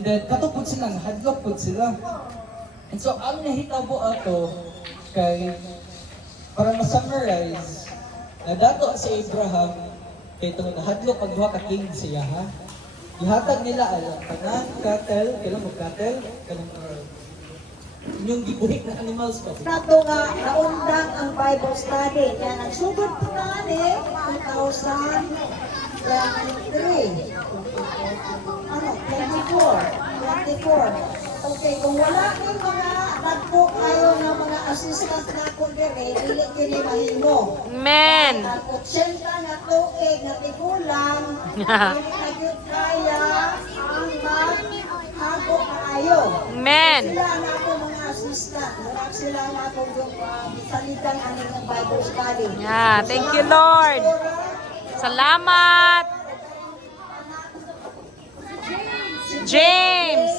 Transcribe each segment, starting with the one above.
And then katupod sila, hadlok po sila. And so ang nahitabo ato kay para ma-summarize, nadato si Abraham kay tungod hadlok ang duha ka king siya ha. Ihatag nila ang tanan cattle, kailan mo cattle, kanang yung gibuhik na animals pa. Nato nga naundang ang Bible study. Kaya nagsugod po na 2023. Ano? 24. Okay, kung wala kang mga nagpo kayo ng mga assistant na kung dili kini mahimo. Amen. Ang 80 na tuig na tigulang, hindi na yun kaya ang maghago kayo. Amen. Sila na ako mga assistant. Wala sila na ako yung salitan ng Bible study. Yeah, thank you, Lord. Salamat. James.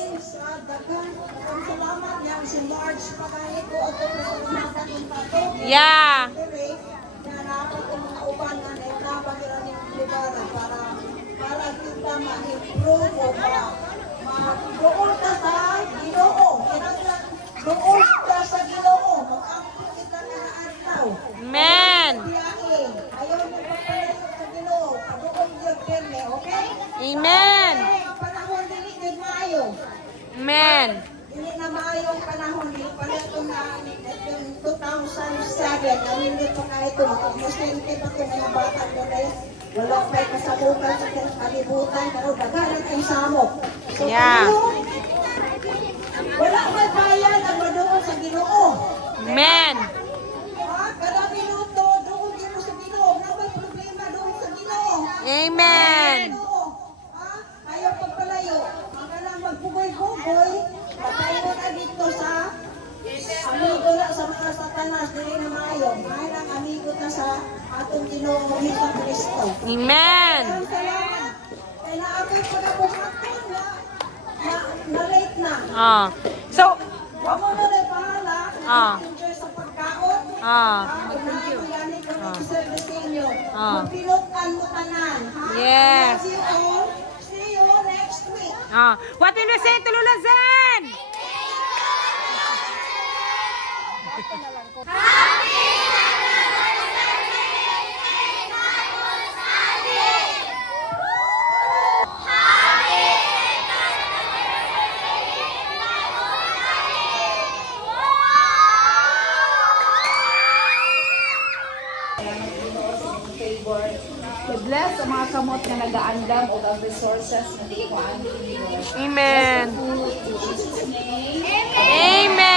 Ang salamat niya si Marge pagay ko at pasalamatan ng pato. Yeah. Na dapat ang mga uban na napagiran ng lugar para kita ma-improve o doon ka sa Ginoo. Doon ka sa Ginoo. Mag-ampo kita na naadlaw. Amen. Ayaw mo pagpalayo sa Ginoo. Doon yung pirme, okay? Amen. Ang panahon dili din maayo. Amen. Hindi na maayong panahon, hindi pala ito na yung 2007, nawindi pa nga ito, mag-muslinte pa ito mga bata doon eh. Walang may kasabukan sa kalibutan, pero dagalan ang samok. So, Yeah. wala may bayan ang madoon sa Ginoo. Amen. Kada minuto, doon dito sa Ginoo. Wala may problema doon sa Ginoo. Amen. Ayaw pagpalayo. Ang lang magpugoy-pugoy. Patay mo na dito sa amigo na sa mga satanas. Dili na maayo. Mahal ang amigo na sa atong Ginoo Hesus Kristo. Amen. Ang salamat. Kaya naamoy pa na buhaton na late na. So, Huwag mo na rin pahala. Enjoy sa pagkaon. Thank you. Magpilotan mo tanan. Yes. See you all. See you next week. What will you say to Lulazen? I-bless ang mga kamot na nag-aandam o ang resources na di ko Amen. Amen.